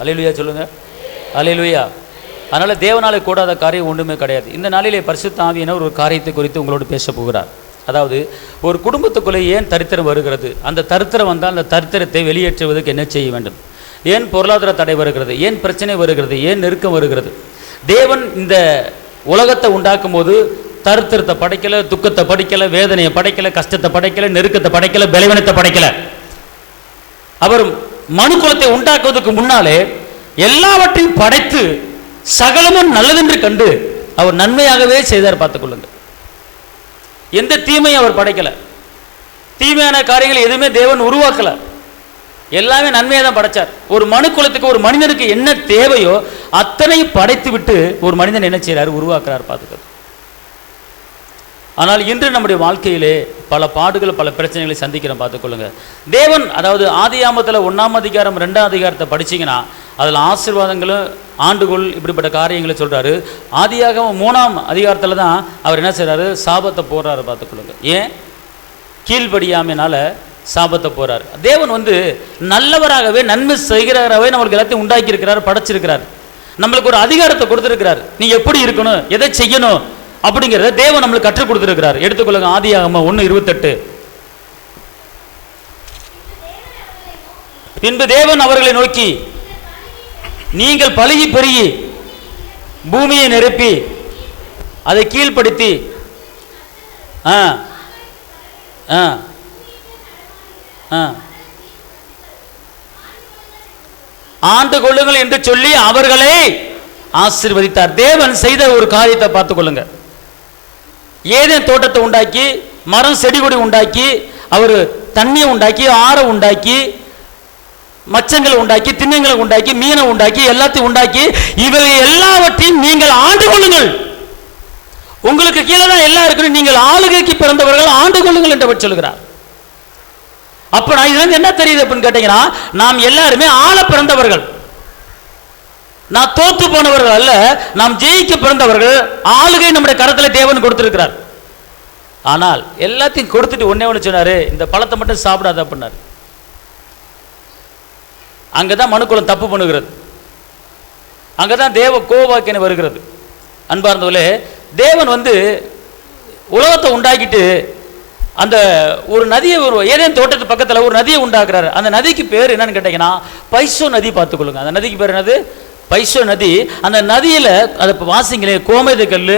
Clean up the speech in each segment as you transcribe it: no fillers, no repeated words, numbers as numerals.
அல்லேலூயா சொல்லுங்க, அல்லேலூயா. அதனால தேவனாலே கூடாத காரியம் ஒன்றுமே கிடையாது. இந்த நாளிலே பரிசுத்த ஆவியானவர் ஒரு காரியத்தை குறித்து உங்களோடு பேச போகிறார். அதாவது ஒரு குடும்பத்துக்குள்ளே ஏன் தரித்திரம் வருகிறது, அந்த தரித்திரம் வந்தால் அந்த தரித்திரத்தை வெளியேற்றுவதற்கு என்ன செய்ய வேண்டும், ஏன் பொருளாதார தடை வருகிறது, ஏன் பிரச்சனை வருகிறது, ஏன் நெருக்கம் வருகிறது. தேவன் இந்த உலகத்தை உண்டாக்கும் போது தரித்திரத்தை படைக்கலை, துக்கத்தை படைக்கலை, வேதனையை படைக்கலை, கஷ்டத்தை படைக்கலை, நெருக்கத்தை படைக்கலை, பலவீனத்தை படைக்கலை. அவர் மனுக்குலத்தை உண்டாக்குவதற்கு முன்னாலே எல்லாவற்றையும் படைத்து சகலமும் நல்லதென்று கண்டு அவர் நன்மையாகவே செய்தார். பார்த்துக்கொள்ளுங்க, எந்த தீமையும் அவர் படைக்கல, தீமையான காரியங்கள் எதுவுமே தேவன் உருவாக்கல, எல்லாமே நன்மையாக தான் படைச்சார். ஒரு மனுக்குலத்துக்கு ஒரு மனிதனுக்கு என்ன தேவையோ அத்தனையும் படைத்து விட்டு ஒரு மனிதன் என்ன செய்யறாரு, உருவாக்குறார். பார்த்துக்கிறது. ஆனால் இன்று நம்முடைய வாழ்க்கையிலே பல பாடுகள், பல பிரச்சனைகளை சந்திக்கிறோம். பார்த்துக்கொள்ளுங்க. தேவன் அதாவது ஆதியாமத்தில் 1ஆம் அதிகாரம் 2ஆம் அதிகாரத்தை படிச்சிங்கன்னா அதில் ஆசீர்வாதங்களும் ஆண்டுகோள் இப்படிப்பட்ட காரியங்களை சொல்கிறாரு. ஆதியாகமம் 3ஆம் அதிகாரத்தில் தான் அவர் என்ன செய்கிறாரு, சாபத்தை போடுறாரு. பார்த்துக்கொள்ளுங்க. ஏன் கீழ்படியாமையினால சாபத்தை போகிறார். தேவன் நல்லவராகவே நன்மை செய்கிறவராகவே நம்மளுக்கு எல்லாத்தையும் உண்டாக்கி இருக்கிறார், படைச்சிருக்கிறார். நம்மளுக்கு ஒரு அதிகாரத்தை கொடுத்துருக்கிறார். நீ எப்படி இருக்கணும், எதை செய்யணும் அப்படிங்கிறத தேவன் நம்மளுக்கு கற்றுக் கொடுத்திருக்கிறார். எடுத்துக்கொள்ளுங்க, ஆதியாகமம் 1:28. பின்பு தேவன் அவர்களை நோக்கி, நீங்கள் பலுகி பெருகி பூமியை நிரப்பி அதை கீழ்ப்படுத்தி ஆண்டு கொள்ளுங்கள் என்று சொல்லி அவர்களை ஆசீர்வதித்தார். தேவன் செய்த ஒரு காரியத்தை பார்த்துக் கொள்ளுங்க. ஏதேன் தோட்டத்தை உண்டாக்கி, மரம் செடி கொடி உண்டாக்கி, அவர் தண்ணியை உண்டாக்கி, ஆறை உண்டாக்கி, மச்சங்களை உண்டாக்கி, திண்ணங்களை உண்டாக்கி, மீனை உண்டாக்கி, எல்லாத்தையும் உண்டாக்கி, இவை எல்லாவற்றையும் நீங்கள் ஆண்டு கொள்ளுங்கள். உங்களுக்கு கீழே தான் எல்லாம் இருக்கணும், நீங்கள் ஆளுகைக்கு பிறந்தவர்கள் ஆண்டு கொள்ளுங்கள் என்று அவர் சொல்கிறார். அப்ப நான் இதுல என்ன தெரியுது அப்படின்னு கேட்டீங்கன்னா, நாம் எல்லாருமே ஆள பிறந்தவர்கள். நான் தோத்து போனவர்கள் அல்ல, நாம் ஜெயிக்க பிறந்தவர்கள். ஆளுகை நம்முடைய கரத்தில் தேவன் கொடுத்திருக்கிறார். ஆனால் எல்லாத்தையும் கொடுத்துட்டு ஒண்ணே சொன்னாரு, இந்த பழத்தை மட்டும் சாப்பிடாத அப்படின்னாரு. அங்கதான் மனுக்குலம் தப்பு பண்ணுகிறது, அங்கதான் தேவ கோபாக்கினை வருகிறது. அன்பார்ந்தவர்களே, தேவன் உலகத்தை உண்டாக்கிட்டு அந்த ஒரு நதியை, ஏதேன் தோட்டத்து பக்கத்தில் ஒரு நதியை உண்டாக்குறாரு. அந்த நதிக்கு பேர் என்னன்னு கேட்டீங்கன்னா பைசோ நதி. பார்த்துக்கொள்ளுங்க, அந்த நதிக்கு பேர் என்னது, பைசோ நதி. அந்த நதியில அதை வாசிங்களே, கோமேத கல்,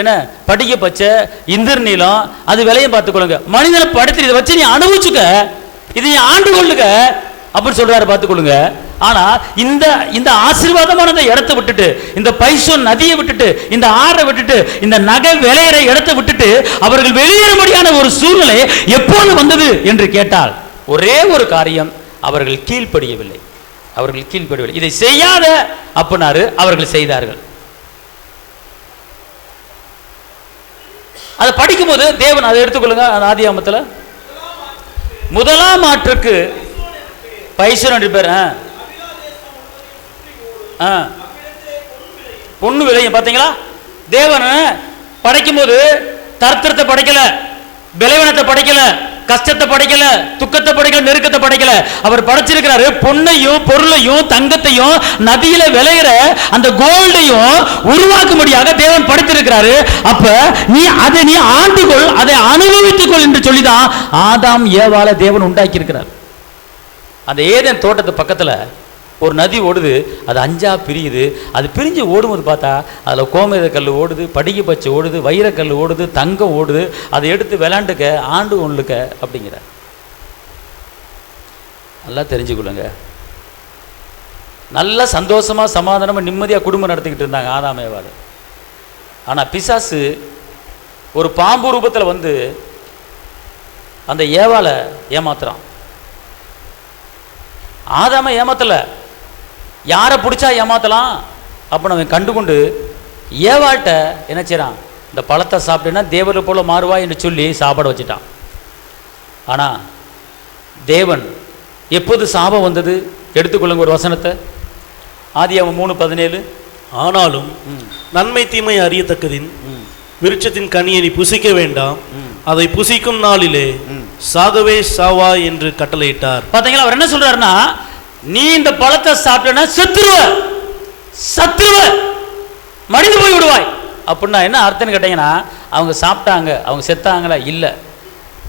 என்ன படிக்க பச்சை, இந்திர நீளம், அது விலையும் பார்த்துக்கொள்ளுங்க. மனிதனை படுத்து இதை வச்சு நீ அனுபவிச்சுக்க, இதை நீ ஆண்டு கொள்ளுங்க அப்படின்னு சொல்றாரு. பார்த்துக்கொள்ளுங்க. ஆனா இந்த ஆசீர்வாதமான இடத்தை விட்டுட்டு, இந்த பைசோ நதியை விட்டுட்டு, இந்த ஆறை விட்டுட்டு, இந்த நகை விளையிற இடத்தை விட்டுட்டு அவர்கள் வெளியேறும்படியான ஒரு சூழ்நிலை எப்போது வந்தது என்று கேட்டால் ஒரே ஒரு காரியம், அவர்கள் கீழ்ப்படியவில்லை. அவர்கள் கீழ்ப்படியவில்லை. இதை செய்யாத அப்படின்னாரு, அவர்கள் செய்தார்கள். அதை படிக்கும் போது தேவன், அதை எடுத்துக்கொள்ளுங்க, அந்த ஆதியாகமத்தில் 1ஆம் ஆற்றுக்கு பைசோ என்று பேர், பொண்ணு விலையும். பார்த்தீங்களா, தேவன் படைக்கும் போது தரித்திரத்தை படைக்கல, பலவீனத்தை படைக்கல, கஷ்டத்தை படைக்கல, துக்கத்தை படைக்கல, நெருக்கத்தை படைக்கல. அவர் படைச்சிருக்கிறாரு பொண்ணையும் பொருளையும் தங்கத்தையும் நதியில விளையிற அந்த கோல்டையும் உருவாக்கும்படியாக தேவன் படைத்திருக்கிறாரு. அப்ப நீ ஆண்டுகொள், அதை அனுபவித்துக்கொள் என்று சொல்லிதான் ஆதாம் ஏவாளை தேவன் உண்டாக்கி இருக்கிறார். அந்த ஏதேன் தோட்டத்து பக்கத்துல ஒரு நதி ஓடுது, அது 5ஆ பிரியுது. அது பிரிஞ்சு ஓடும்போது பார்த்தா அதில் கோமேத கல் ஓடுது, படிக்க பச்சை ஓடுது, வைரக்கல் ஓடுது, தங்கம் ஓடுது. அதை எடுத்து விளாண்டுக்க, ஆண்டு ஒன்றுக்க அப்படிங்கிற. நல்லா தெரிஞ்சுக்கொள்ளுங்க. நல்லா சந்தோஷமாக சமாதானமாக நிம்மதியாக குடும்பம் நடத்திக்கிட்டு இருந்தாங்க ஆதாம் ஏவாள். ஆனால் பிசாசு ஒரு பாம்பு ரூபத்தில் அந்த ஏவாளை ஏமாத்துறான். ஆதாம ஏமாத்தலை, யாரை பிடிச்சா ஏமாத்தலாம் அப்படின்னு அவன் கண்டுகொண்டு ஏவாள்கிட்ட என்ன செய்யறான், இந்த பழத்தை சாப்பிட்டேன்னா தேவரை போல மாறுவா என்று சொல்லி சாப்பாடு வச்சுட்டான். ஆனால் தேவன் எப்போது சாபம் வந்தது? எடுத்துக்கொள்ளுங்க ஒரு வசனத்தை, ஆதியாகமம் 3:17. ஆனாலும் நன்மை தீமை அறியத்தக்கதின் விருட்சத்தின் கனியை நீ புசிக்க வேண்டாம், அதை புசிக்கும் நாளிலே சாகவே சாவா என்று கட்டளையிட்டார். பார்த்தீங்களா? அவர் என்ன சொல்றாருன்னா, நீ இந்த பழத்தை சாப்பிட்டேன்னா சத்துருவ மடிந்து போய் விடுவாய். அப்படின்னா என்ன அர்த்தம்னு கேட்டீங்கன்னா, அவங்க சாப்பிட்டாங்க, அவங்க செத்தாங்களா? இல்லை,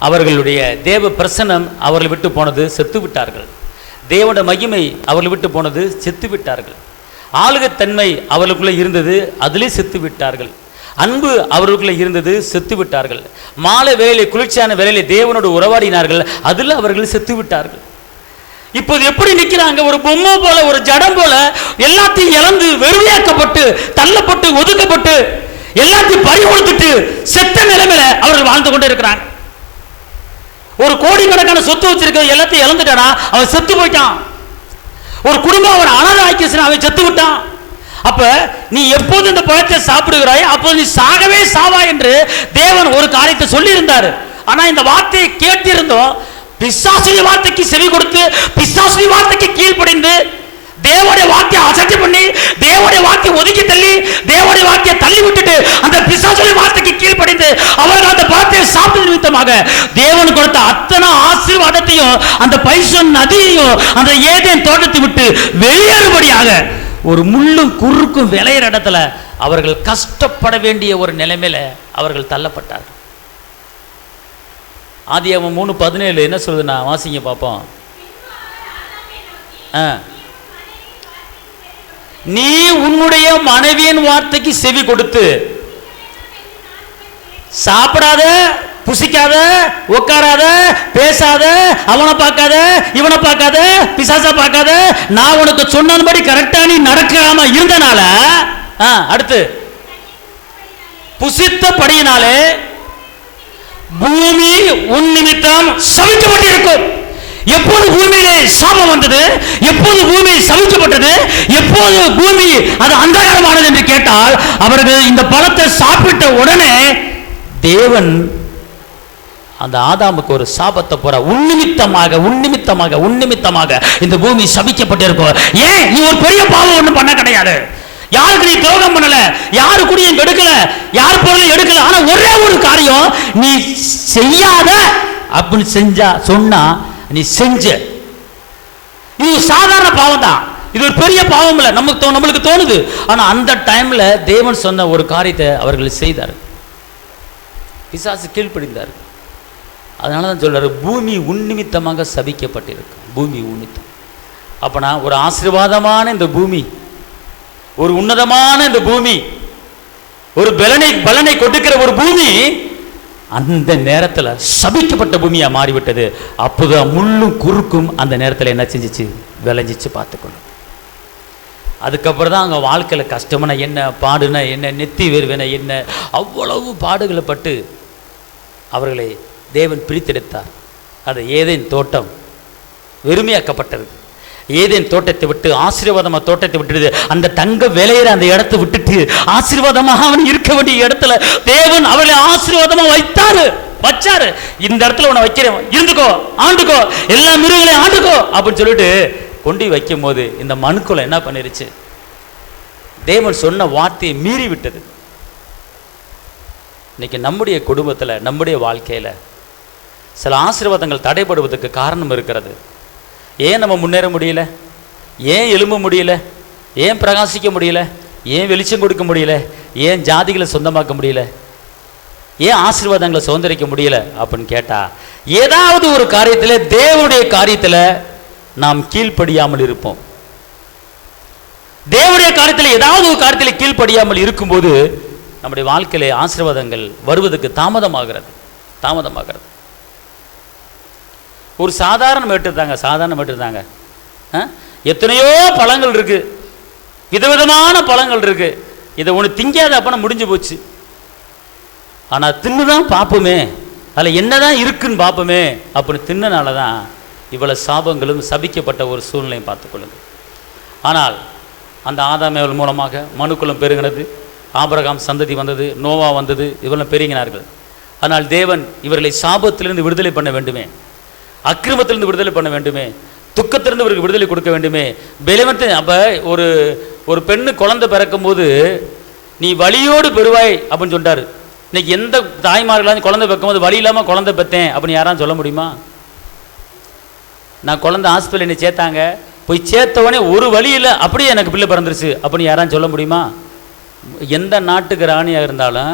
அவர்களுடைய தேவ பிரசன்னம் அவர்களை விட்டு போனது, செத்து விட்டார்கள். தேவனுடைய மகிமை அவர்களை விட்டு போனது, செத்து விட்டார்கள். ஆளுகத்தன்மை அவர்களுக்குள்ளே இருந்தது, அதிலே செத்து விட்டார்கள். அன்பு அவர்களுக்குள்ளே இருந்தது, செத்து விட்டார்கள். மாலை வேலையிலே, குளிர்ச்சியான வேலையிலே தேவனோடு உறவாடினார்கள், அதில் அவர்கள் செத்து விட்டார்கள். இப்போது எப்படி நிற்கிறாங்க? ஒரு பொம்மை போல, ஒரு ஜடம் போல, எல்லாத்தையும் இழந்து வெறுமையாக்கப்பட்டு, தள்ளப்பட்டு, ஒதுக்கப்பட்டு, எல்லாத்தையும் பறி கொடுத்துட்டு செத்த நிலைமையில அவர்கள் வாழ்ந்து கொண்டு இருக்கிறாங்க. ஒரு கோடிக்கணக்கான சொத்து வச்சிருக்க எல்லாத்தையும் இழந்துட்டானா அவன் செத்து போயிட்டான். ஒரு குடும்பம் அவன் அனாதை அவன் செத்து விட்டான். அப்ப நீ எப்போது இந்த பழத்தை சாப்பிடுகிறாய் அப்போது நீ சாகவே சாவா என்று தேவன் ஒரு காரியத்தை சொல்லி இருந்தார். ஆனா இந்த வார்த்தையை கேட்டிருந்தோம், பிசாசுடைய வார்த்தைக்கு செவி கொடுத்து, பிசாசுடைய வார்த்தைக்கு கீழ்ப்படிந்து, தேவனுடைய வார்த்தையை அசட்டை பண்ணி, தேவனுடைய வார்த்தையை ஒதுக்கி தள்ளி, தேவனுடைய வார்த்தையை தள்ளி விட்டுட்டு அந்த பிசாசுடைய வார்த்தைக்கு கீழ்ப்படிந்து அவர்கள் அந்த பழத்தை சாப்பிட்டது நிமித்தமாக தேவன் கொடுத்த அத்தனை ஆசீர்வாதத்தையும், அந்த பைசன் நதியையும், அந்த ஏதேன் தோட்டத்தை விட்டு வெளியேறும்படியாக ஒரு முள்ளும் குறுக்கும் விளையிற இடத்துல அவர்கள் கஷ்டப்பட வேண்டிய ஒரு நிலைமையில அவர்கள் தள்ளப்பட்டார்கள். ஆதியாகமம் 3:17 என்ன சொல்லுதுன்னா, வாசிங்க பார்ப்போம். நீ உன்னுடைய மனைவியின் வார்த்தைக்கு செவி கொடுத்து சாப்பிடாத, புசிக்காத, உட்காராத, பேசாத, அவனை பார்க்காத, இவனை பார்க்காத, பிசாசா பார்க்காத, நான் உனக்கு சொன்னபடி கரெக்டா நீ நடக்காம இருந்தனால, அடுத்து புசித்தபடியினாலே பூமி உன் நிமித்தம் சபிக்கப்பட்டிருக்கும். எப்போது பூமியிலே சாபம் வந்தது? எப்போது பூமி சபிக்கப்பட்டது? எப்போது பூமி அது அந்தகாரமானது என்று கேட்டால், அவர்கள் இந்த பழத்தை சாப்பிட்ட உடனே தேவன் அந்த ஆதாமுக்கு ஒரு சாபத்தை போற, உன்னிமித்தமாக இந்த பூமி சபிக்கப்பட்டிருக்கும். ஏன்? நீ ஒரு பெரிய பாவம் ஒன்றும் பண்ண கிடையாது, யாருக்கு நீ துரோகம் பண்ணல, யாரு கூடயும் எடுக்கல, யார் பொருளையும் எடுக்கல. ஆனா ஒரே ஒரு காரியம், நீ செய்யாத அப்படின்னு சொன்னா நீ செஞ்ச. இது சாதாரண பாவம் தான், இது ஒரு பெரிய பாவம் இல்லை, நம்மளுக்கு தோணுது. ஆனா அந்த டைம்ல தேவன் சொன்ன ஒரு காரியத்தை அவர்கள் செய்தார். பிசாசு கீழ்ப்படிந்தார். அதனாலதான் சொல்றாரு, பூமி உன்னிமித்தமாக சபிக்கப்பட்டிருக்கு. பூமி உன்னித்தம். அப்பனா ஒரு ஆசீர்வாதமான இந்த பூமி, ஒரு உன்னதமான இந்த பூமி, ஒரு பலனை கொடுக்கிற ஒரு பூமி அந்த நேரத்தில் சபிக்கப்பட்ட பூமியா மாறிவிட்டது. அப்போதான் முள்ளும் குறுக்கும் அந்த நேரத்தில் என்ன செஞ்சிச்சு? விளைஞ்சிச்சு. பார்த்துக்கணும். அதுக்கப்புறம் தான் அங்கே வாழ்க்கையில் கஷ்டமான என்ன, பாடுனா என்ன, நெத்தி வேர்வேன என்ன, அவ்வளவு பாடுகளை பட்டு அவர்களை தேவன் பிரித்தெடுத்தார். அது ஏதேன் தோட்டம் வெறுமையாக்கப்பட்டது. ஏதேன் தோட்டத்தை விட்டு ஆசீர்வாதமாக தோட்டத்தை விட்டுடுது. அந்த தங்க விளையிற அந்த இடத்தை விட்டுட்டு ஆசீர்வாதமாக அவன் இருக்க வேண்டிய இடத்துல தேவன் அவளை ஆசீர்வாதமாக வச்சாரு. இந்த இடத்துல உன்னை வைக்கிறேன், இருந்துக்கோ, ஆண்டுக்கோ, எல்லா மிருகங்களையும் ஆண்டுக்கோ அப்படின்னு சொல்லிட்டு கொண்டு வைக்கும் போது இந்த மனுக்குள்ள என்ன பண்ணிருச்சு? தேவன் சொன்ன வார்த்தையை மீறி விட்டது. இன்னைக்கு நம்முடைய குடும்பத்தில், நம்முடைய வாழ்க்கையில் சில ஆசீர்வாதங்கள் தடைபடுவதற்கு காரணம் இருக்கிறது. ஏன் நம்ம முன்னேற முடியல? ஏன் எழும்ப முடியல? ஏன் பிரகாசிக்க முடியல? ஏன் வெளிச்சம் கொடுக்க முடியல? ஏன் ஜாதிகளை சொந்தமாக்க முடியல? ஏன் ஆசீர்வாதங்களை சுதந்திரிக்க முடியல அப்படின்னு கேட்டா, ஏதாவது ஒரு காரியத்தில், தேவனுடைய காரியத்தில் நாம் கீழ்ப்படியாமல் இருப்போம். தேவனுடைய காரியத்தில் ஏதாவது ஒரு காரியத்தில் கீழ்ப்படியாமல் இருக்கும்போது நம்முடைய வாழ்க்கையில ஆசீர்வாதங்கள் வருவதற்கு தாமதமாகிறது. ஒரு சாதாரண மேட்டு தாங்க, எத்தனையோ பழங்கள் இருக்கு, விதவிதமான பழங்கள் இருக்கு. இதை ஒன்று திங்காத அப்பனா முடிஞ்சு போச்சு. ஆனால் தின்னுதான் பார்ப்போமே, அதில் என்னதான் இருக்குன்னு பார்ப்போமே அப்படின்னு தின்னனால தான் இவ்வளவு சாபங்களும் சபிக்கப்பட்ட ஒரு சூழ்நிலையும் பார்த்துக்கொள்ளுங்க. ஆனால் அந்த ஆதாமேவல் மூலமாக மனுக்குலம் பெருகினது, ஆபிரகாம் சந்ததி வந்தது, நோவா வந்தது, இவெல்லாம் பெருகினார்கள். ஆனால் தேவன் இவர்களை சாபத்திலிருந்து விடுதலை பண்ண வேண்டுமே, அக்கிரமத்திலிருந்து விடுதலை பண்ண வேண்டுமே, துக்கத்திலிருந்து இவருக்கு விடுதலை கொடுக்க வேண்டுமே. பலவீனத்தை அப்போ ஒரு பெண்ணு குழந்தை பிறக்கும் போது நீ வலியோடு பெறுவாய் அப்படின்னு சொன்னார். இன்னைக்கு எந்த தாய்மார்களாவது குழந்தை பிறக்கும்போது வலி இல்லாமல் குழந்தை பெற்றேன் அப்படின்னு யாராவது சொல்ல முடியுமா? நான் குழந்தை ஹாஸ்பிட்டல் என்னை சேர்த்தாங்க, போய் சேர்த்தவொடனே ஒரு வழி இல்லை, அப்படியே எனக்கு பிள்ளை பிறந்துருச்சு அப்படின்னு யாராவது சொல்ல முடியுமா? எந்த நாட்டுக்கு ராணியாக இருந்தாலும்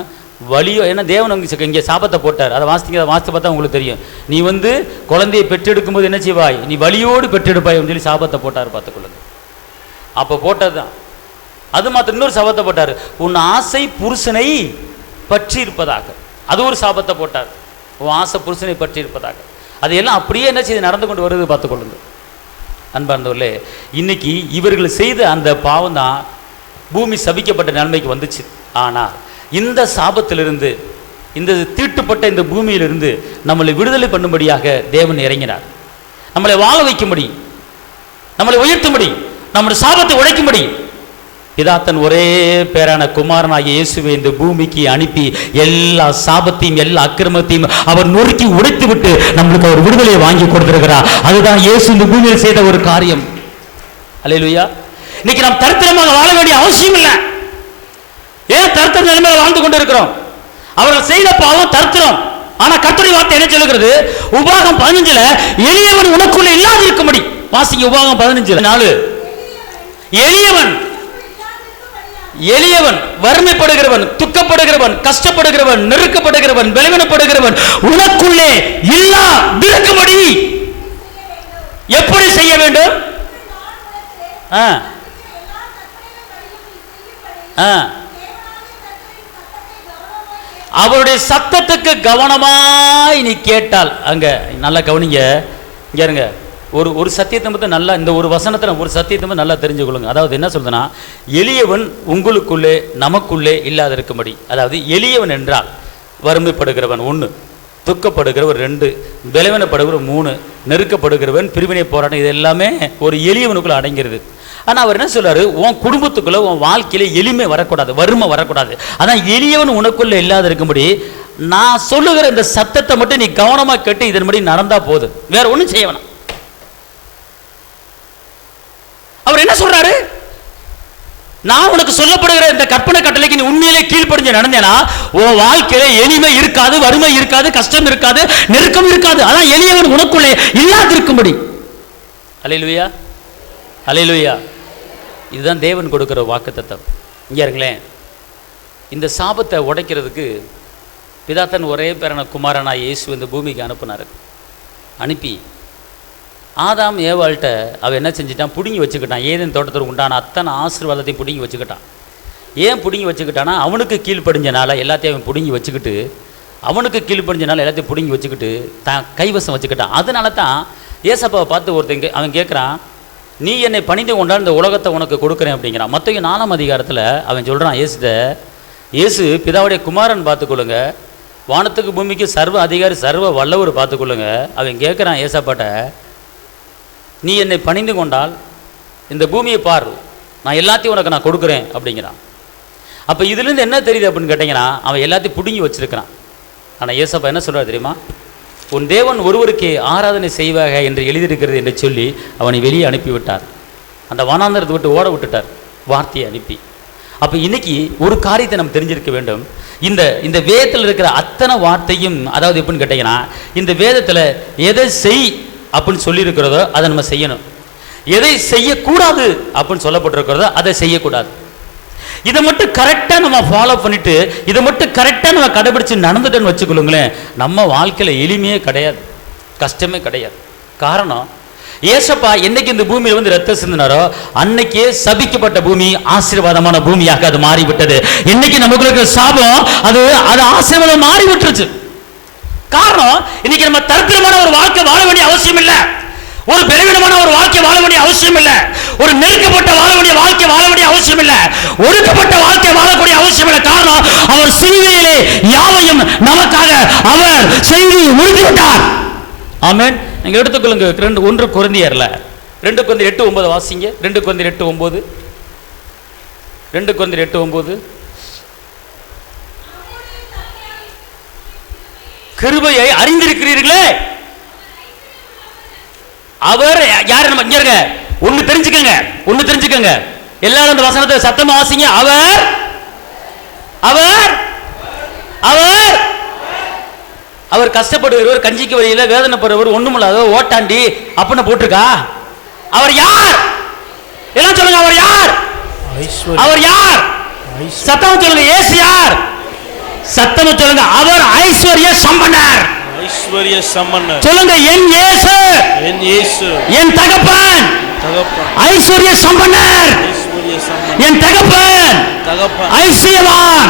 வலியோ, ஏன்னா தேவன் உங்களுக்கு இங்கே சாபத்தை போட்டார். அதை வாசித்து பார்த்தா உங்களுக்கு தெரியும். நீ குழந்தையை பெற்றெடுக்கும் போது என்ன செய்வாய், நீ வலியோடு பெற்றெடுப்பாய் அப்படின்னு சொல்லி சாபத்தை போட்டார். பார்த்துக்கொள்ளுங்க. அப்போ போட்டது தான். அது மாத்திரம் இன்னொரு சாபத்தை போட்டார், உன் ஆசை புருஷனை பற்றி இருப்பதாக. அது ஒரு சாபத்தை போட்டார், உன் ஆசை புருஷனை பற்றி இருப்பதாக. அதையெல்லாம் அப்படியே என்ன செய்து நடந்து கொண்டு வருது. பார்த்துக்கொள்ளுங்க அன்பார்ந்தவர்களே. இன்னைக்கு இவர்கள் செய்த அந்த பாவம் தான் பூமி சபிக்கப்பட்ட நிலைமைக்கு வந்துச்சு. ஆனால் இந்த சாபத்திலிருந்து, இந்த தீட்டுப்பட்ட இந்த பூமியிலிருந்து நம்மளை விடுதலை பண்ணும்படியாக தேவன் இறங்கினார். நம்மளை வாழ வைக்கும்படி, நம்மளை உயர்த்தும்படி, நம்முடைய சாபத்தை உடைக்கும்படி இதா தன் ஒரே பேரான குமாரனாகிய இயேசுவை இந்த பூமிக்கு அனுப்பி எல்லா சாபத்தையும் எல்லா அக்கிரமத்தையும் அவர் நொறுக்கி உடைத்து விட்டு நம்மளுக்கு அவர் விடுதலையை வாங்கி கொடுத்திருக்கிறார். அதுதான் இயேசு இந்த பூமியில் செய்த ஒரு காரியம். அல்லேலூயா. இன்னைக்கு நாம் தரித்திரமாக வாழ வேண்டிய அவசியம் இல்லை. ஏன் தரித்திர நிலைமையில வாழ்ந்து கொண்டு இருக்கிறோம்? அவர்கள் செய்த பாவம் தரித்திரம். ஆனா கர்த்தருடைய வார்த்தை என்ன சொல்லுகிறது? உபாகம் 15ல எளியவன் உனக்குள்ள இல்லாது இருக்கும்படி வாசிங்க. உபாகம் 15:4. எளியவன், வறுமைப்படுகிறவன், துக்கப்படுகிறவன், கஷ்டப்படுகிறவன், நெருக்கப்படுகிறவன், பலவீனப்படுகிறவன் உனக்குள்ளே இல்லாதிருக்கும்படி எப்படி செய்ய வேண்டும்? அவருடைய சத்தத்துக்கு கவனமாய் நீ கேட்டால். அங்க நல்லா கவனிங்க. இங்க இருங்க. ஒரு சத்தியத்தை மட்டும் நல்லா, இந்த ஒரு வசனத்தில் ஒரு சத்தியத்தை மட்டும் நல்லா தெரிஞ்சு கொள்ளுங்க. அதாவது என்ன சொல்றதுன்னா, எளியவன் உங்களுக்குள்ளே நமக்குள்ளே இல்லாத இருக்கும்படி. அதாவது எளியவன் என்றால் வறுமைப்படுகிறவன் 1, துக்கப்படுகிறவர் 2, பலவீனப்படுகிறவர் 3, நெருக்கப்படுகிறவன், பிரிவினை போராட்டம், இது எல்லாமே ஒரு எளியவனுக்குள்ள அடங்கிறது. ஆனால் அவர் என்ன சொல்றாரு, உன் குடும்பத்துக்குள்ள உன் வாழ்க்கையில எளிமை வரக்கூடாது, வறுமை வரக்கூடாது. அதான் எளியவன் உனக்குள்ள இல்லாத இருக்கும்படி நான் சொல்லுகிற இந்த சத்தத்தை மட்டும் நீ கவனமா கேட்டு இதன்படி நடந்தா போதும், வேற ஒன்றும் செய்ய வேணாம். அவர் என்ன சொல்றாரு, நான் உனக்கு சொல்லப்படுகிற இந்த கற்பனை கட்டளைக்கு நீ உண்மையிலே கீழ்ப்படிஞ்சு நடந்தேனா உன் வாழ்க்கையில எளிமை இருக்காது, வறுமை இருக்காது, கஷ்டம் இருக்காது, நெருக்கம் இருக்காது. அதான் எளியவன் உனக்குள்ளே இல்லாதிருக்கும்படி. அல்லேலூயா, அல்லேலூயா. இதுதான் தேவன் கொடுக்கிற வாக்குத்தத்தம். இங்க இருங்களேன். இந்த சாபத்தை உடைக்கிறதுக்கு பிதாத்தன் ஒரே பேரான குமாரனா இயேசு இந்த பூமிக்கு அனுப்புனாரு. அனுப்பி ஆதாம் ஏவாள்கிட்ட அவன் என்ன செஞ்சிட்டான், பிடுங்கி வச்சுக்கிட்டான். ஏதேன் தோட்டத்தில் உண்டான அத்தனை ஆசீர்வாதத்தையும் பிடுங்கி வச்சுக்கிட்டான். ஏன் பிடுங்கி வச்சுக்கிட்டானா, அவனுக்கு கீழ்ப்படிஞ்சனால எல்லாத்தையும் அவன் பிடுங்கி வச்சுக்கிட்டு, அவனுக்கு கீழ்ப்படிஞ்சனால எல்லாத்தையும் பிடுங்கி வச்சுக்கிட்டு தான் கைவசம் வச்சுக்கிட்டான். அதனால தான் ஏசப்பாவை பார்த்து ஒருத்தங்க அவன் கேட்குறான், நீ என்னை பணிந்து கொண்டால் இந்த உலகத்தை உனக்கு கொடுக்குறேன் அப்படிங்கிறான். மத்தேயு 4ஆம் அதிகாரத்தில் அவன் சொல்கிறான், இயேசு பிதாவுடைய குமாரன் பார்த்துக்கொள்ளுங்க, வானத்துக்கு பூமிக்கு சர்வ அதிகாரி சர்வ வல்லவர் பார்த்துக்கொள்ளுங்க. அவன் கேட்குறான் ஏசப்பாட்ட, நீ என்னை பணிந்து கொண்டால் இந்த பூமியை பார், நான் எல்லாத்தையும் உனக்கு நான் கொடுக்குறேன் அப்படிங்கிறான். அப்போ இதுலேருந்து என்ன தெரியுது அப்படின்னு கேட்டிங்கன்னா, அவன் எல்லாத்தையும் பிடுங்கி வச்சிருக்கிறான். ஆனால் ஏசப்பா என்ன சொல்கிறார் தெரியுமா, உன் தேவன் ஒருவருக்கே ஆராதனை செய்வாக என்று எழுதியிருக்கிறது என்று சொல்லி அவனை வெளியே அனுப்பிவிட்டார். அந்த வனாந்தரத்தை விட்டு ஓட விட்டுட்டார் வார்த்தையை அனுப்பி. அப்போ இன்னைக்கு ஒரு காரியத்தை நம்ம தெரிஞ்சிருக்க வேண்டும். இந்த வேதத்தில் இருக்கிற அத்தனை வார்த்தையும், அதாவது எப்படின்னு கேட்டிங்கன்னா, இந்த வேதத்தில் எதை செய் அப்படின்னு சொல்லியிருக்கிறதோ அதை நம்ம செய்யணும், எதை செய்யக்கூடாது அப்படின்னு சொல்லப்பட்டிருக்கிறதோ அதை செய்யக்கூடாது. இதை மட்டும் கரெக்டாக நம்ம ஃபாலோ பண்ணிட்டு, இதை மட்டும் கரெக்டாக நம்ம கடைபிடிச்சு நடந்துட்டோன்னு வச்சுக்கொள்ளுங்களேன், நம்ம வாழ்க்கையில் எளிமையே கிடையாது, கஷ்டமே கிடையாது. காரணம், ஏசப்பா என்னைக்கு இந்த பூமியில் ரத்தம் சிந்தினாரோ அன்னைக்கே சபிக்கப்பட்ட பூமி ஆசீர்வாதமான பூமியாக அது மாறிவிட்டது. இன்னைக்கு நமக்கு இருக்கிற சாபம் அது ஆசீர்வாதம் மாறிவிட்டுருச்சு. காரணம், இன்னைக்கு நம்ம தரித்திரமான ஒரு வாழ்க்கை வாழ வேண்டிய அவசியம் இல்லை, ஒரு பலவீனமான ஒரு வாழ்க்கை வாழ வேண்டிய அவசியம் இல்லை, ஒரு நெருக்கப்பட்ட வாழ வேண்டிய வாழ்க்கை வாழ வேண்டிய அவசியம் இல்லை, ஒடுக்கப்பட்ட வாழ்க்கை வாழக்கூடிய அவசியம் இல்லை. காரணம், அவர் சிலுவையிலே யாவையும் நமக்காக அவர் செய்து முடித்துவிட்டார். ஆமென். நீங்க எடுத்துக்கொள்ளுங்க. 1 கொரிந்தியர்ல 2 கொரிந்தியர் 8:9 வாசிங்க. 2 கொரிந்தியர் 8:9. 2 கொரிந்தியர் 8:9. கிருபையை அறிந்திருக்கிறீர்களே. அவர் யார்? நம்ம இங்க இருங்க, ஒன்னு தெரிஞ்சுக்கங்க. எல்லாரும் அந்த வசனத்தை சத்தமா வாசிங்க. அவர் அவர் அவர் அவர் கஷ்டப்படுகிறவர், கஞ்சிக்கு வழியில வேதனைப்படுறவர், ஒண்ணுமில்லாத ஓட்டாண்டி அப்படின்னு போட்டிருக்கா. அவர் யார்? எல்லாம் சொல்லுங்க. அவர் யார்? அவர் யார்? சத்தமா சொல்லுங்க. இயேசு யார்? சத்தமா சொல்லுங்க. அவர் ஐஸ்வர்ய சம்பன்னர். ஐஸ்வர்ய சம்பன்னர். சொல்லுங்க. என் இயேசு, என் இயேசு, என் தகப்பன் ஐஸ்வர்ய சம்பன்னர். என் தகப்பன் ஐஸ்வர்யவான்.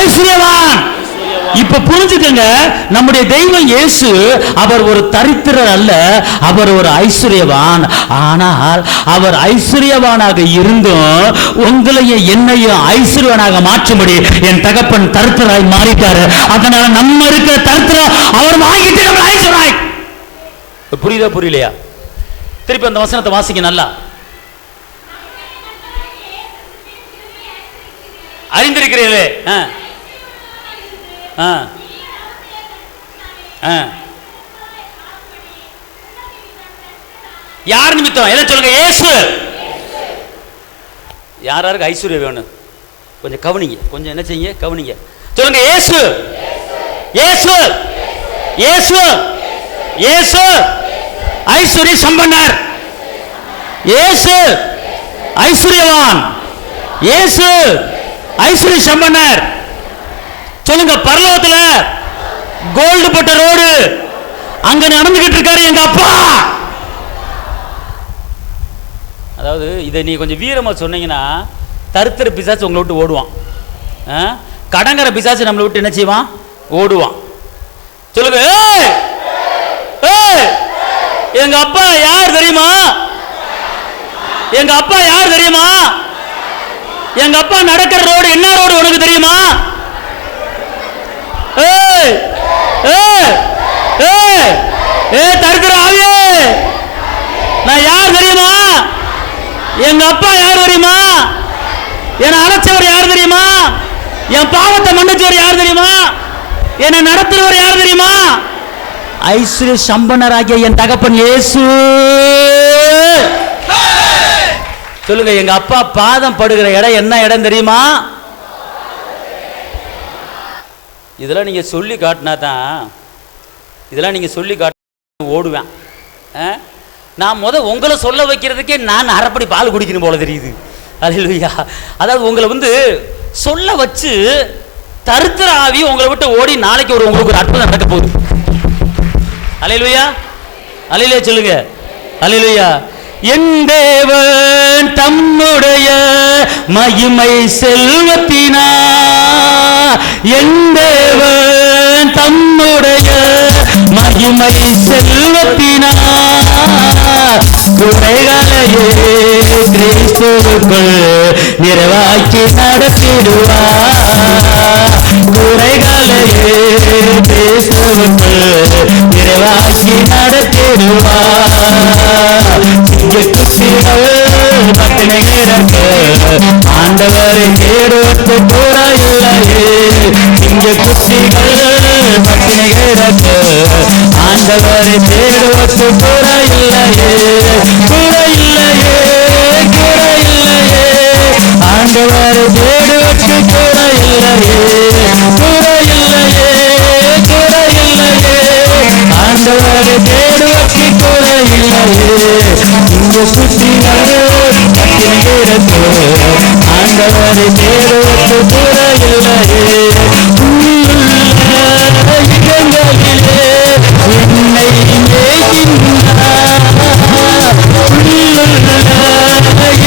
ஐஸ்வர்யவான். இப்ப புரிஞ்சுக்கங்க, நம்முடைய தெய்வம் இயேசு அவர் ஒரு தரித்திரர் அல்ல, அவர் ஒரு ஐஸ்வர்யவான். ஆனால் அவர் ஐஸ்வர்யவானாக இருந்தும் உங்களையும் என்னையும் ஐஸ்வர்யவானாக மாற்றும்படி என் தகப்பன் தரித்திராய் மாறிட்டாரு. அதனால நம்ம இருக்கிற தரித்திரம் அவர் வாங்கிட்டு நம்ம ஐஸ்வர்யாய். புரியுதா புரியலையா? திருப்பி அந்த வசனத்தை வாசிங்க நல்லா. அறிந்திருக்கிறீர்களே. யார் நிமித்தம்? எல்லாம் சொல்லுங்க. இயேசு. யாருக்கு ஐஸ்வர்யம் வேணும்? கொஞ்சம் கவனிங்க, கொஞ்சம் என்ன செய்யுங்க, கவனிங்க. சொல்லுங்க. இயேசு, இயேசு, இயேசு, இயேசு ஐஸ்வர்ய சம்பன்னர். இயேசு ஐஸ்வர்யவான். இயேசு ஐஸ்வர்ய சம்பன்னர். சொல்லுங்க. பரலோகத்துல கோல்டு பட்ட ரோடு அங்க நடந்துகிட்டு இருக்காரு எங்க அப்பா. அதாவது இதை நீ கொஞ்சம் வீரமா சொன்னீங்கன்னா தரித்திர பிசாசு உங்களை விட்டு ஓடுவான். கடங்கர பிசாசு நம்மளை விட்டு என்ன செய்வான்? ஓடுவான். சொல்லுங்க. எங்க அப்பா யார் தெரியுமா? எங்க அப்பா யார் தெரியுமா? எங்க அப்பா நடக்கிற ரோடு என்ன ரோடு உனக்கு தெரியுமா? தடுக்கிற ஆவியே, நான் யார் தெரியுமா? எங்க அப்பா யார் தெரியுமா? என்னை அழைச்சவர் யார் தெரியுமா? என் பாவத்தை மன்னிச்சவர் யார் தெரியுமா? என்னை நடத்துறவர் யார் தெரியுமா? ஐஸ்வர்ய சம்பன்னராகிய என் தகப்பன் இயேசு. சொல்லுங்க. எங்க அப்பா பாதம் படுகிற இடம் என்ன இடம் தெரியுமா? இதெல்லாம் நீங்கள் சொல்லி காட்டினா தான், இதெல்லாம் நீங்கள் சொல்லி காட்டினா ஓடுவேன். நான் உங்களை சொல்ல வைக்கிறதுக்கே நான் அரைப்படி பால் குடிக்கணும் போல தெரியுது. அல்லேலூயா. அதாவது உங்களை சொல்ல வச்சு தரித்திர ஆவி உங்களை விட்டு ஓடி நாளைக்கு உங்களுக்கு ஒரு அற்புதம் நடக்க போகுது. அல்லேலூயா. அல்லேலூயா சொல்லுங்க. அல்லேலூயா. என் தேவன் தம்முடைய மகிமை செல்வத்தினா, என் தேவன் தம்முடைய மகிமை செல்வத்தினா குறைகளையே கிறிஸ்துவுக்குள் நிறைவாக்கி நடத்திடுவார். குறைகளையே கிறிஸ்துவுக்குள் நிறைவாக்கி நடத்திடுவார். குட்டிகள் பட்டினிகளுக்கு ஆண்டவரை தேடுவது கூட இல்லையே. இங்கு குட்டிகள் பட்டினிகளுக்கு ஆண்டவரை தேடுவது கூட இல்லையே. கூட இல்லையே, கூட இல்லையே. ஆண்டவரை தேடுவது கூட இல்லையே. கூட இல்லையே, கூட இல்லையே. ஆண்டவரை தேடுவது கூட இல்லையே. இங்கு குட்டிகள் பட்டினிகளுக்கு ஆண்டவரை தேடுவது கூட இல்லையே. இடங்களிலே என்னை நேசிக்கின்றார்.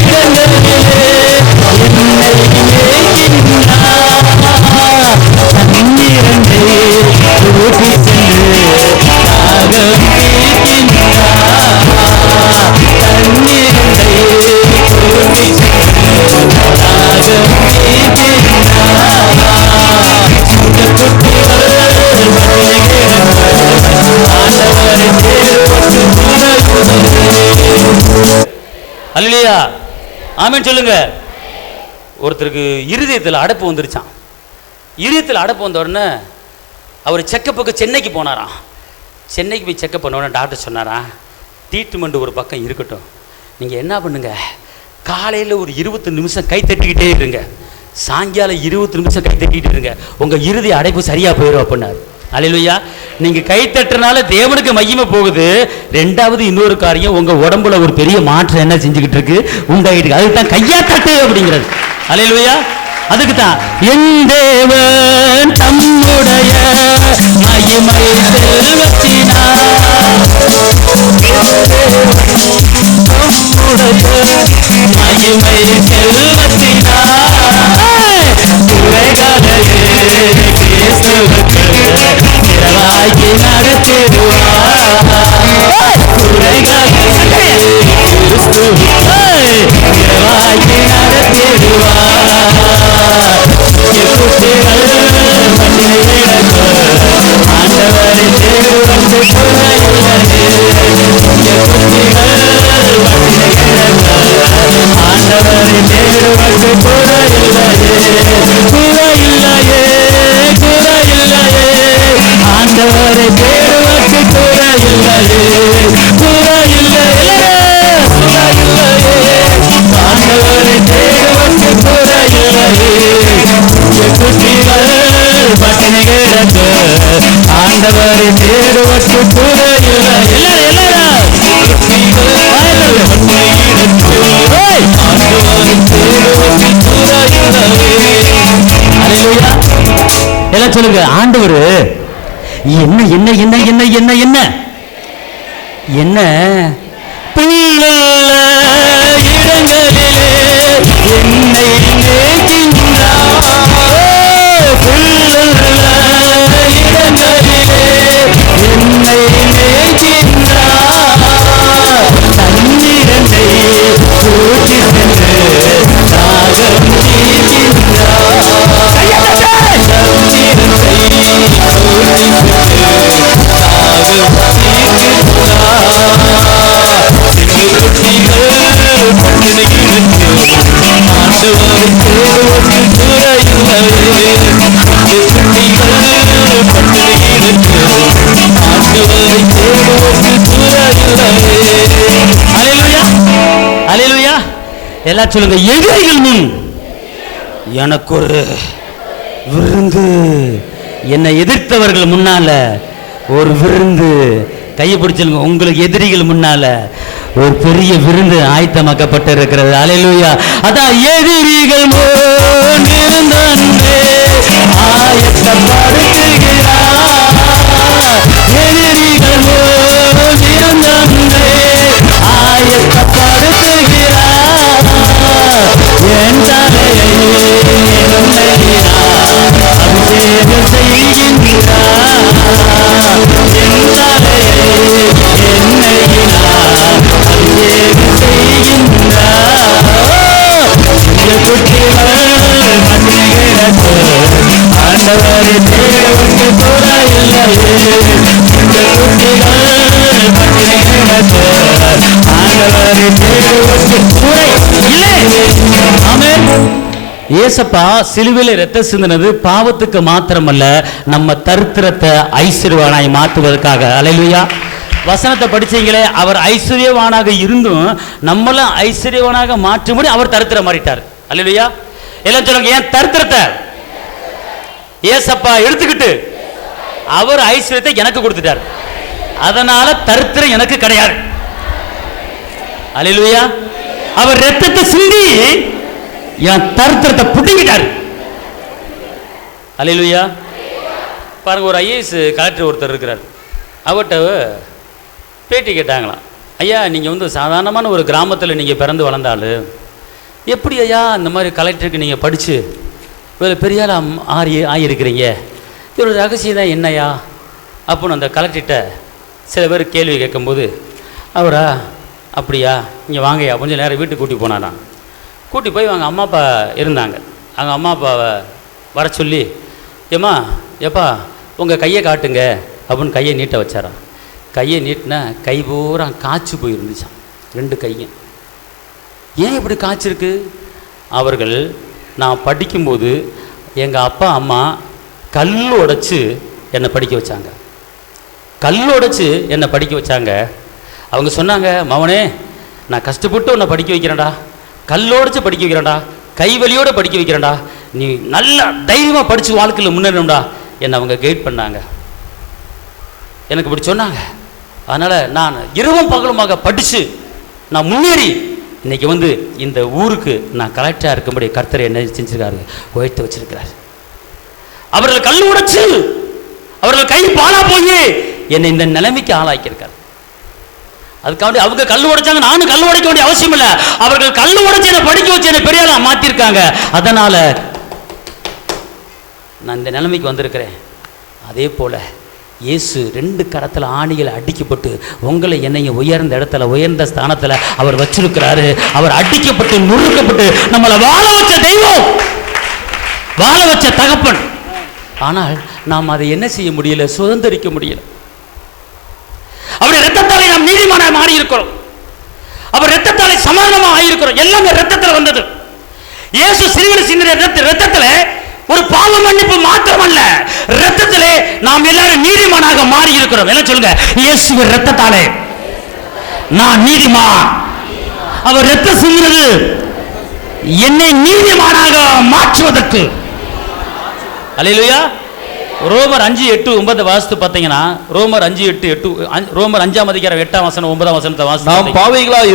இடங்களிலே என்னை நேசிக்கின்றார். தண்ணீரண்டை ஊற்றி சென்று தாகம் தீர்க்கின்றார். தண்ணீரண்டை ஊற்றி சென்று தாகம் தீர்க்கின்றார். இந்த குட்டிகள் அல்லேலூயா. ஆமென் சொல்லுங்க. ஒருத்தருக்கு இருதயத்தில் அடைப்பு வந்துருச்சான். இருதயத்தில் அடைப்பு வந்த உடனே அவர் செக்கப்புக்கு சென்னைக்கு போனாராம். சென்னைக்கு போய் செக்கப் பண்ணோன்னே டாக்டர் சொன்னாராம், ட்ரீட்மெண்ட் ஒரு பக்கம் இருக்கட்டும், நீங்கள் என்ன பண்ணுங்க, காலையில் ஒரு 20 நிமிஷம் கை தட்டிக்கிட்டே இருங்க, சாயங்காலம் 20 நிமிஷம் கை தட்டிக்கிட்டு இருங்க, உங்கள் இறுதி அடைப்பு சரியாக போயிடும் அப்படின்னாரு. அல்லேலூயா. நீங்கள் கை தட்டுறனால தேவனுக்கு மகிமை போகுது. ரெண்டாவது இன்னொரு காரியம், உங்கள் உடம்புல ஒரு பெரிய மாற்றம் என்ன செஞ்சுக்கிட்டு இருக்கு, உண்டாகிட்டு. அதுக்கு தான் கையா தட்டு அப்படிங்கிறது. அல்லேலூயா. அதுக்கு தான் என் தேவன் தம்முடைய மகிமை செல்வத்தினார், மகிமை செல்வத்தினார் குறைகளையே கிறிஸ்துவுக்கு நிறைவாக்கி நடத்திடுவார். குறைகளையே கிறிஸ்துவுக்கு நிறைவாக்கி நடத்திடுவார். குட்டிகள் மண்ணில் கிடக்கு ஆண்டவரின் தேவனுக்கு குறையில்லையே. குட்டிகள் மண்ணில் கிடக்கு ஆண்டவரின் தேவனுக்கு குறையில்லையே. குறையில்லையே, குறையில்லையே, ஆண்டவரின் தேவனுக்கு குறையில்லையே. குறையில்லையே, குறையில்லையே, ஆண்டவரின் தேவனுக்கு குறையில்லையே. குட்டிகள் பட்டினி கிடக்கு ஆண்டவரின் தேவனுக்கு குறையில்லை. எல்லாரும் குட்டிகள் பட்டினி கிடக்கு ஆண்டவரின் தேவனுக்கு குறையில்லை. அல்லேலூயா. எல்லாம் சொல்லுங்க, ஆண்டவர் என்ன என்ன என்ன என்ன என்ன என்ன என்ன புல்லுள்ள இடங்களிலே என்னை நேசிக்கின்றார். புல்லுள்ள இடங்களிலே என்னை நேசிக்கின்றார். தண்ணீரண்டை ஊற்றி சென்று தாகம் தீர்க்கின்றார். தண்ணீரண்டை ஊற்றி சென்று தாகம் தீர்க்கின்றார். குட்டிகள் பட்டினி கிடக்கு ஆண்டவரின் தேவனுக்கு குறையில்லையே. குட்டிகள் பட்டினி கிடக்கு ஆண்டவரின் தேவனுக்கு குறையில்லையே. அல்லேலூயா. அல்லேலூயா. எல்லாம் சொல்லுங்க, எதிரிகள் முன் எனக்கு ஒரு விருந்து. என்னை எதிர்த்தவர்கள் முன்னால ஒரு விருந்து. கையை பிடிச்சிருங்க, உங்களுக்கு எதிரிகள் முன்னால ஒரு பெரிய விருந்து ஆயத்தமாக்கப்பட்டு இருக்கிறது. அல்லேலூயா. அதான் எதிரிகள் முன் இருந்த அன்பே ஆயத்தப்படுத்துகிறார். எதிரிகள் முன் இருந்த அன்பே ஆயத்தப்படுத்துகிறார். என் தலையை அபிஷேகம் செய்கின்றார். என் தலையை எண்ணெயினால் அபிஷேகம் செய்கின்றார். குட்டிகள் பட்டினி கிடக்கு ஆண்டவரின் தேவனுக்கு குறையில்லையே. குட்டிகள் பட்டினி கிடக்கு ஆண்டவரின் தேவனுக்கு குறையில்லை. ஆமென். ஏசப்பா சிலுவையில் இரத்த சிந்தினது பாவத்துக்கு மாத்திரமல்ல, நம்ம தரித்திரத்தை ஐஸ்வர்யவானாய் மாற்றுவதற்காக. அல்லேலூயா. வசனத்தை படிச்சீங்களே, அவர் ஐஸ்வர்யவானாக இருந்தும் நம்மளும் ஐஸ்வர்யவானாக மாற்றும்படி அவர் தரித்திரம் மாறிட்டார். அல்லேலூயா. எல்லாம் சொல்லுங்க, ஏன் தரித்திரத்தை ஏசப்பா எடுத்துக்கிட்டு அவர் ஐஸ்வர்யத்தை எனக்கு கொடுத்துட்டார். அதனால தரித்திரம் எனக்கு கிடையாது. அல்லேலூயா. அவர் இரத்தத்தை சிந்தி என் தரித்திரத்தை புட்டிக்கிட்டாரு. அல்லேலூயா. பாருங்க, ஒரு ஐஏஎஸ் கலெக்டர் ஒருத்தர் இருக்கிறார். அவர்கிட்ட பேட்டி கேட்டாங்களாம், ஐயா நீங்கள் சாதாரணமான ஒரு கிராமத்தில் நீங்கள் பிறந்து வளர்ந்தாலும் எப்படி ஐயா இந்த மாதிரி கலெக்டருக்கு நீங்கள் படித்து இவ்வளோ பெரிய ஆகியிருக்கிறீங்க, இதோட ரகசியம் தான் என்னையா அப்படின்னு அந்த கலெக்டர்கிட்ட சில பேர் கேள்வி கேட்கும்போது, அவரா அப்படியா, இங்கே வாங்கய்யா கொஞ்சம் நேரம் வீட்டுக்கு கூட்டி போனாராம். கூட்டி போய் அவங்க அம்மா அப்பா இருந்தாங்க. அவங்க அம்மா அப்பாவை வர சொல்லி, ஏம்மா எப்பா உங்கள் கையை காட்டுங்க அப்படின்னு கையை நீட்ட வச்சாராம். கையை நீட்டினா கை பூரா காய்ச்சி போயிருந்துச்சான், 2 கையும். ஏன் இப்படி காய்ச்சிருக்கு? அவர்கள் நான் படிக்கும்போது எங்கள் அப்பா அம்மா கல் உடைச்சி என்னை படிக்க வச்சாங்க. கல்லோடைச்சு என்னை படிக்க வச்சாங்க. அவங்க சொன்னாங்க, மவனே நான் கஷ்டப்பட்டு உன்னை படிக்க வைக்கிறேன்டா, கல்லோடைச்சு படிக்க வைக்கிறேன்டா, கைவலியோடு படிக்க வைக்கிறேன்டா, நீ நல்லா தைரியமாக படித்து வாழ்க்கையில் முன்னேறணும்டா. என்னை அவங்க கைட் பண்ணாங்க, எனக்கு இப்படி சொன்னாங்க. அதனால் நான் இரவும் பகலுமாக படித்து நான் முன்னேறி இன்றைக்கி வந்து இந்த ஊருக்கு நான் கலெக்டராக இருக்கும்படி கர்த்தர் என்ன செஞ்சுருக்காரு, உயர்த்து வச்சிருக்கிறார். அவர்கள் கல் உடைச்சு அவர்கள் கை பாலா போய் என்னை இந்த நிலைமைக்கு ஆளாக்கியிருக்கார். அதுக்காண்டி அவங்க கல் உடைச்சாங்க, நானும் கல் உடைக்க வேண்டிய அவசியம் இல்லை. அவர்கள் கல் உடைச்சு என்னை படிக்க வச்சு என்னை பெரிய ஆளாக மாற்றிருக்காங்க. அதனால் நான் இந்த நிலைமைக்கு வந்திருக்கிறேன். அதே போல் இயேசு 2 கரத்தில் ஆணிகளை அடிக்கப்பட்டு உங்களை என்னையும் உயர்ந்த இடத்துல உயர்ந்த ஸ்தானத்தில் அவர் வச்சிருக்கிறாரு. அவர் அடிக்கப்பட்டு நுறுக்கப்பட்டு நம்மளை வாழ வச்ச தெய்வம், வாழ வச்ச தகப்பன். ஆனால் நாம் அதை என்ன செய்ய முடியல, சுதந்திரிக்க முடியல. அவருடைய இரத்தத்தாலே நாம் நீதிமானாக மாறி இருக்கிறோம். அவர் இரத்தத்தாலே சமாதானமாக ஆகியிருக்கிறோம். எல்லாமே இரத்தத்தில் வந்தது. இயேசு சிறுவில் சிந்தின இரத்தத்தில் ஒரு பாவ மன்னிப்பு மாத்திரமல்ல, இரத்தத்திலே நாம் எல்லாரும் நீதிமானாக மாறி இருக்கிறோம். என்ன சொல்லுங்க, இயேசு இரத்தத்தாலே நான் நீதிமான். அவர் இரத்தம் சிந்தினது என்னை நீதிமானாக மாற்றுவதற்கு. அல்லேலூயா. ரோமர் 5:8-9 வாசித்து பார்த்தீங்கன்னா, ரோமர் 5:8 ரோமர் 5ஆம் அதிகாரம் 8ஆம் வசனம் 9ஆம் வசனத்தை வாசித்து, நாம் பாவிகளாய்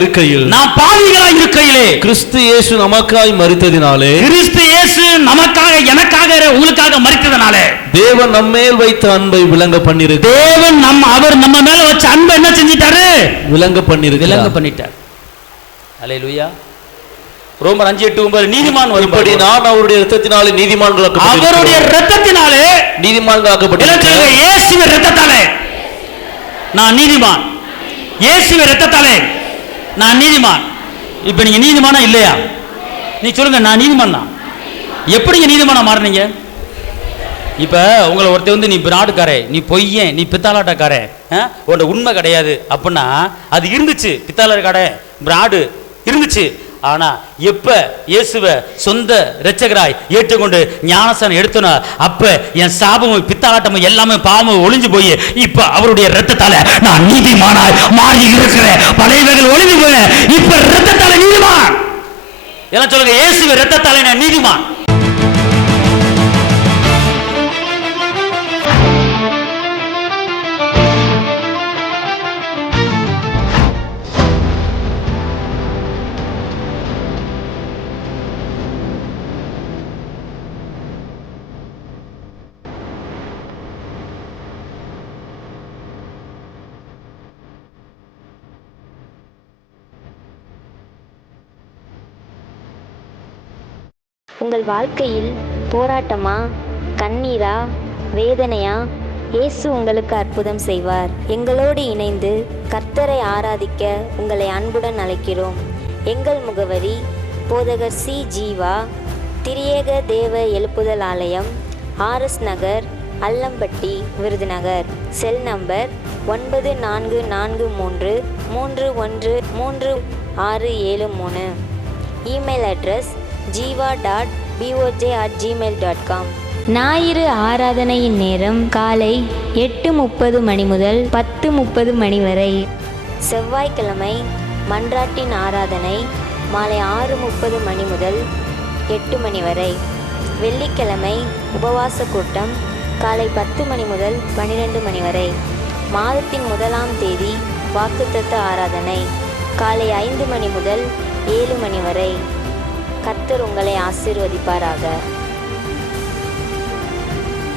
இருக்கையிலே கிறிஸ்து இயேசு நமக்காய் மரித்ததினாலே, கிறிஸ்து இயேசு நமக்காக எனக்காக உங்களுக்காக மரித்ததினாலே தேவன் நம்மேல் வைத்த அன்பை விளங்க பண்ணிருக்கு. தேவன் அவர் நம்ம மேல வச்ச அன்பை என்ன செஞ்சிட்டாரு, விளங்க பண்ணிட்டார். அல்லேலூயா. ரோமர் 5:8-9 நீதிமான் வரும்படி நான் அவருடைய இரத்தத்தினாலே நீதிமான்களாக்கப்பட்டேன். அவருடைய இரத்தத்தினாலே நீதிமான்களாக்கப்பட்டேன். இயேசுவின் இரத்தத்தாலே நான் நீதிமான். இயேசுவின் இரத்தத்தாலே நான் நீதிமான். இப்போ நீங்க நீதிமானா இல்லையா? நீ சொல்லுங்க, நான் நீதிமான் தான். எப்படிங்க நீதிமானா மாறினீங்க? இப்போ உங்களை ஒருத்தர் வந்து நீ பிராடுக்காரே, நீ பொய்யன், நீ பித்தாளாட்டக்காரே, உன்னோட உண்மை கிடையாது அப்படின்னா அது இருந்துச்சு. பித்தாளர் கடை பிராடு இருந்துச்சு. ஆனா எப்ப இயேசுவை சொந்த இரட்சகராய் ஏற்றுக்கொண்டு ஞானஸ்நானம் எடுத்தனோ அப்ப என் சாபமும் பித்தாளாட்டமும் எல்லாமே பாவமும் ஒளிஞ்சு போய் இப்ப அவருடைய இரத்தத்தால நான் நீதிமானாய் மாறி இருக்கிறேன். பழையவைகள் ஒளிஞ்சு போய் இப்ப இரத்தத்தால நீதிமான். எல்லாம் சொல்லுங்க, இயேசுவின் இரத்தத்தால நான் நீதிமான். உங்கள் வாழ்க்கையில் போராட்டமா, கண்ணீரா, வேதனையா? இயேசு உங்களுக்கு அற்புதம் செய்வார். எங்களோடு இணைந்து கர்த்தரை ஆராதிக்க உங்களை அன்புடன் அழைக்கிறோம். எங்கள் முகவரி போதகர் சி. ஜீவா, திரியேக தேவ எழுப்புதல் ஆலயம், RS Nagar, Allampatti, Virudhunagar. Cell number 9443313673. Email address jiva.boj@gmail.com. ஞாயிறு ஆராதனையின் நேரம் காலை 8:30 மணி முதல் 10:30 மணி வரை. செவ்வாய்க்கிழமை மன்றாட்டின் ஆராதனை மாலை 6:30 மணி முதல் 8 மணி வரை. வெள்ளிக்கிழமை உபவாச கூட்டம் காலை 10 மணி முதல் 12 மணி வரை. மாதத்தின் 1ஆம் தேதி வாக்குத்தத்த ஆராதனை காலை 5 மணி முதல் 7 மணி வரை. கர்த்தர் உங்களை ஆசீர்வதிப்பாராக.